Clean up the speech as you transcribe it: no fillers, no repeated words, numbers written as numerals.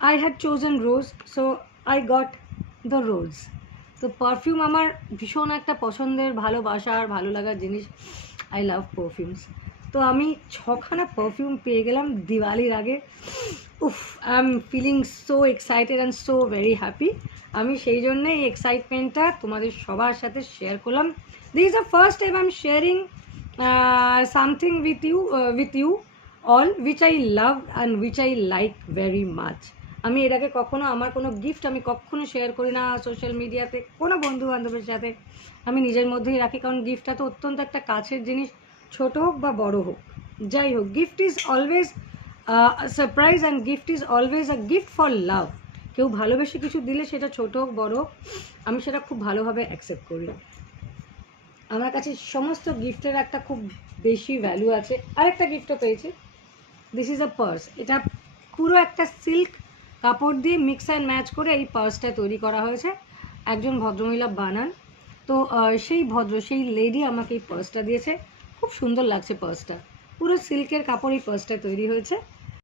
I had chosen rose, so I got the rose. তো perfume আমার ভীষণ একটা পছন্দের, ভালোবাসার, ভালো লাগার জিনিস। I love perfumes. তো আমি 6খানা পারফিউম পেয়ে গেলাম দিওয়ালির আগে। উফ, I am feeling so excited and so very happy. আমি সেই জন্যে এই এক্সাইটমেন্টটা তোমাদের সবার সাথে শেয়ার করলাম। This is the first time I am sharing something with you all which I love and which I like very much. আমি এর আগে কখনো আমার কোনো গিফট আমি কখনো শেয়ার করি না সোশ্যাল মিডিয়াতে, কোনো বন্ধু বান্ধবের সাথে। আমি নিজের মধ্যেই রাখি, কারণ গিফটটা তো অত্যন্ত একটা কাছের জিনিস, ছোট হোক বা বড় হোক, যাই হোক। Gift is always surprise and gift is always a gift for লাভ। কেউ ভালোবেসে কিছু দিলে সেটা ছোট হোক বড় হোক, আমি সেটা খুব ভালোভাবে অ্যাকসেপ্ট করি। আমার কাছে সমস্ত গিফটের একটা খুব বেশি ভ্যালু আছে। আরেকটা গিফটও পেয়েছি। This is a purse. এটা পুরো একটা সিল্ক কাপড় দিয়ে মিক্স অ্যান্ড ম্যাচ করে এই পার্সটা তৈরি করা হয়েছে। একজন ভদ্রমহিলা বানান। তো সেই লেডি আমাকে এই পার্সটা দিয়েছে। খুব সুন্দর লাগছে পার্সটা। পুরো সিল্কের কাপড় এই পার্সটা তৈরি হয়েছে।